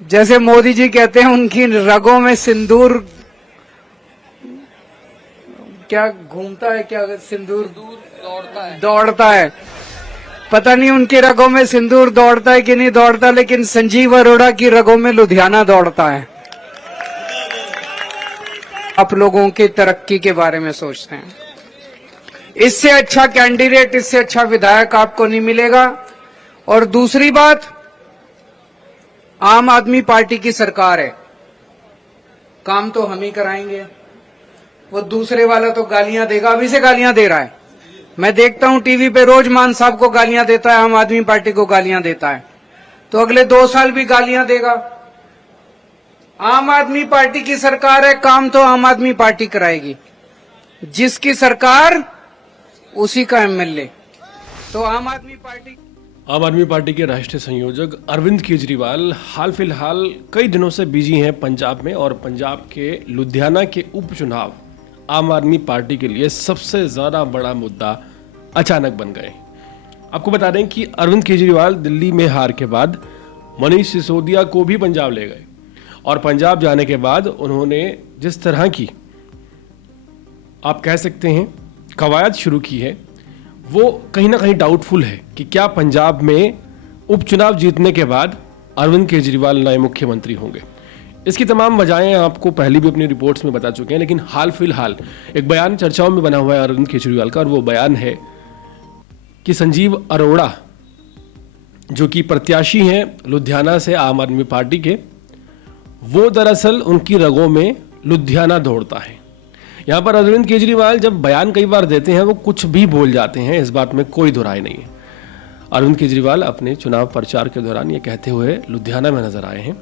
जैसे मोदी जी कहते हैं उनकी रगों में सिंदूर क्या घूमता है, क्या सिंदूर दौड़ता है। पता नहीं उनकी रगों में सिंदूर दौड़ता है कि नहीं दौड़ता, लेकिन संजीव अरोड़ा की रगों में लुधियाना दौड़ता है। आप लोगों की तरक्की के बारे में सोचते हैं, इससे अच्छा कैंडिडेट, इससे अच्छा विधायक आपको नहीं मिलेगा। और दूसरी बात, आम आदमी पार्टी की सरकार है, काम तो हम ही कराएंगे। वो दूसरे वाला तो गालियां देगा, अभी से गालियां दे रहा है। मैं देखता हूं टीवी पे रोज मान साहब को गालियां देता है, आम आदमी पार्टी को गालियां देता है, तो अगले 2 साल भी गालियां देगा। आम आदमी पार्टी की सरकार है, काम तो आम आदमी पार्टी कराएगी। जिसकी सरकार उसी का एमएलए। तो आम आदमी पार्टी के राष्ट्रीय संयोजक अरविंद केजरीवाल हाल फिलहाल कई दिनों से बिजी हैं पंजाब में, और पंजाब के लुधियाना के उपचुनाव आम आदमी पार्टी के लिए सबसे ज्यादा बड़ा मुद्दा अचानक बन गए। आपको बता दें कि अरविंद केजरीवाल दिल्ली में हार के बाद मनीष सिसोदिया को भी पंजाब ले गए, और पंजाब जाने के बाद उन्होंने जिस तरह की आप कह सकते हैं कवायद शुरू की है, वो कहीं ना कहीं डाउटफुल है कि क्या पंजाब में उपचुनाव जीतने के बाद अरविंद केजरीवाल नए मुख्यमंत्री होंगे। इसकी तमाम वजहें आपको पहले भी अपनी रिपोर्ट्स में बता चुके हैं, लेकिन हाल फिलहाल एक बयान चर्चाओं में बना हुआ है अरविंद केजरीवाल का, और वो बयान है कि संजीव अरोड़ा जो कि प्रत्याशी हैं लुधियाना से आम आदमी पार्टी के, वो दरअसल उनकी रगों में लुधियाना दौड़ता है। यहां पर अरविंद केजरीवाल जब बयान कई बार देते हैं वो कुछ भी बोल जाते हैं, इस बात में कोई दुराई नहीं है। अरविंद केजरीवाल अपने चुनाव प्रचार के दौरान ये कहते हुए लुधियाना में नजर आए हैं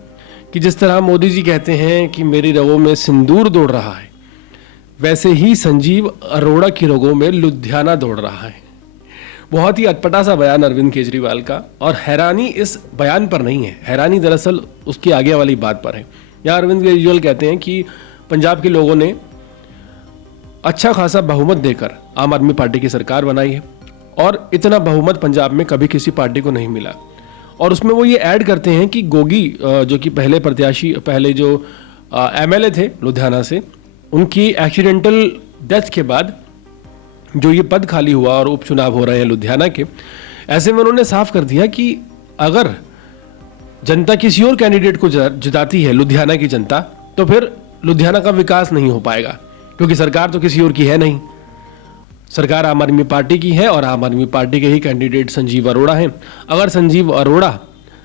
कि जिस तरह मोदी जी कहते हैं कि मेरी रगों में सिंदूर दौड़ रहा है, वैसे ही संजीव अरोड़ा की रगों में लुधियाना दौड़ रहा है। बहुत ही अटपटा सा बयान अरविंद केजरीवाल का, और हैरानी इस बयान पर नहीं है, हैरानी दरअसल उसकी आगे वाली बात पर है। यहाँ अरविंद केजरीवाल कहते हैं कि पंजाब के लोगों ने अच्छा खासा बहुमत देकर आम आदमी पार्टी की सरकार बनाई है, और इतना बहुमत पंजाब में कभी किसी पार्टी को नहीं मिला। और उसमें वो ये ऐड करते हैं कि गोगी जो कि पहले जो एमएलए थे लुधियाना से, उनकी एक्सीडेंटल डेथ के बाद जो ये पद खाली हुआ और उपचुनाव हो रहे हैं लुधियाना के, ऐसे में उन्होंने साफ कर दिया कि अगर जनता किसी और कैंडिडेट को जिताती है लुधियाना की जनता, तो फिर लुधियाना का विकास नहीं हो पाएगा, क्योंकि सरकार तो किसी और की है नहीं, सरकार आम आदमी पार्टी की है, और आम आदमी पार्टी के ही कैंडिडेट संजीव अरोड़ा हैं। अगर संजीव अरोड़ा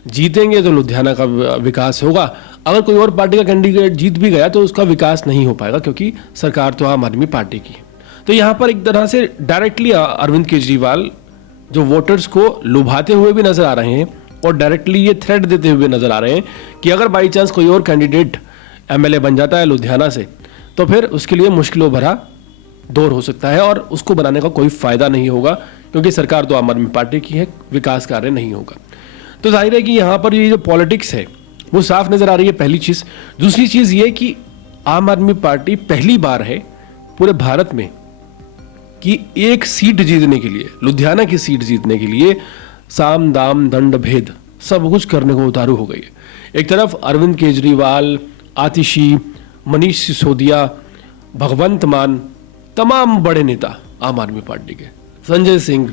जीतेंगे तो लुधियाना का विकास होगा, अगर कोई और पार्टी का कैंडिडेट जीत भी गया तो उसका विकास नहीं हो पाएगा, क्योंकि सरकार तो आम आदमी पार्टी की है। तो यहाँ पर एक तरह से डायरेक्टली अरविंद केजरीवाल जो वोटर्स को लुभाते हुए भी नजर आ रहे हैं, और डायरेक्टली ये थ्रेट देते हुए नजर आ रहे हैं कि अगर बाई चांस कोई और कैंडिडेट एमएलए बन जाता है लुधियाना से, तो फिर उसके लिए मुश्किलों भरा दौर हो सकता है, और उसको बनाने का कोई फायदा नहीं होगा, क्योंकि सरकार तो आम आदमी पार्टी की है, विकास कार्य नहीं होगा। तो जाहिर है कि यहाँ पर ये जो पॉलिटिक्स है वो साफ नजर आ रही है, पहली चीज। दूसरी चीज ये कि आम आदमी पार्टी पहली बार है पूरे भारत में कि एक सीट जीतने के लिए, लुधियाना की सीट जीतने के लिए साम दाम दंड भेद सब कुछ करने को उतारू हो गई है। एक तरफ अरविंद केजरीवाल, आतिशी, मनीष सिसोदिया, भगवंत मान, तमाम बड़े नेता आम आदमी पार्टी के, संजय सिंह,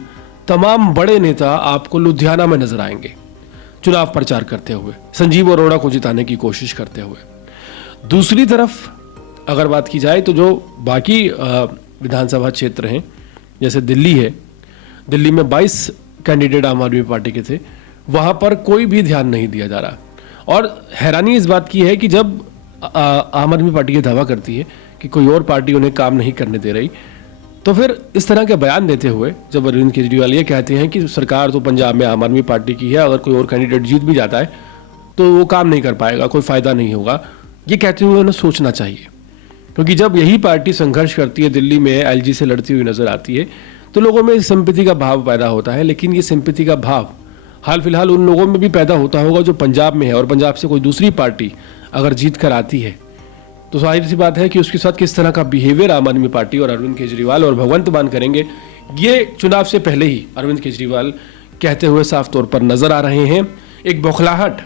तमाम बड़े नेता आपको लुधियाना में नजर आएंगे चुनाव प्रचार करते हुए, संजीव अरोड़ा को जिताने की कोशिश करते हुए। दूसरी तरफ अगर बात की जाए तो जो बाकी विधानसभा क्षेत्र हैं, जैसे दिल्ली है, दिल्ली में 22 कैंडिडेट आम आदमी पार्टी के थे, वहां पर कोई भी ध्यान नहीं दिया जा रहा। और हैरानी इस बात की है कि जब आम आदमी पार्टी ये दावा करती है कि कोई और पार्टी उन्हें काम नहीं करने दे रही, तो फिर इस तरह के बयान देते हुए जब अरविंद केजरीवाल ये कहते हैं कि सरकार तो पंजाब में आम आदमी पार्टी की है, अगर कोई और कैंडिडेट जीत भी जाता है तो वो काम नहीं कर पाएगा, कोई फायदा नहीं होगा, ये कहते हुए उन्हें सोचना चाहिए। क्योंकि जब यही पार्टी संघर्ष करती है, दिल्ली में एलजी से लड़ती हुई नजर आती है, तो लोगों में सिंपैथी का भाव पैदा होता है। लेकिन ये सिंपैथी का भाव हाल फिलहाल उन लोगों में भी पैदा होता होगा जो पंजाब में है, और पंजाब से कोई दूसरी पार्टी अगर जीत कर आती है तो जाहिर सी बात है कि उसके साथ किस तरह का बिहेवियर आम आदमी पार्टी और अरविंद केजरीवाल और भगवंत मान करेंगे, ये चुनाव से पहले ही अरविंद केजरीवाल कहते हुए साफ तौर पर नजर आ रहे हैं। एक बौखलाहट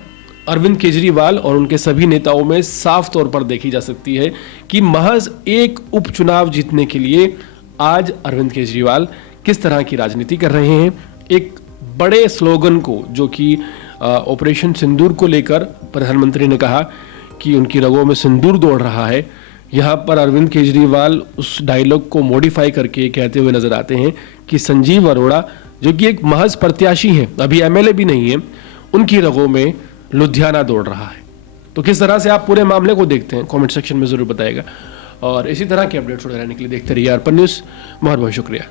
अरविंद केजरीवाल और उनके सभी नेताओं में साफ तौर पर देखी जा सकती है कि महज एक उपचुनाव जीतने के लिए आज अरविंद केजरीवाल किस तरह की राजनीति कर रहे हैं। एक बड़े स्लोगन को, जो कि ऑपरेशन सिंदूर को लेकर प्रधानमंत्री ने कहा कि उनकी रगों में सिंदूर दौड़ रहा है, यहाँ पर अरविंद केजरीवाल उस डायलॉग को मॉडिफाई करके कहते हुए नजर आते हैं कि संजीव अरोड़ा, जो कि एक महज प्रत्याशी हैं, अभी एमएलए भी नहीं है, उनकी रगों में लुधियाना दौड़ रहा है। तो किस तरह से आप पूरे मामले को देखते हैं, कमेंट सेक्शन में जरूर बताइएगा। और इसी तरह के अपडेट्स रहने के लिए देखते रहिए अर्पण न्यूज़। बहुत बहुत शुक्रिया।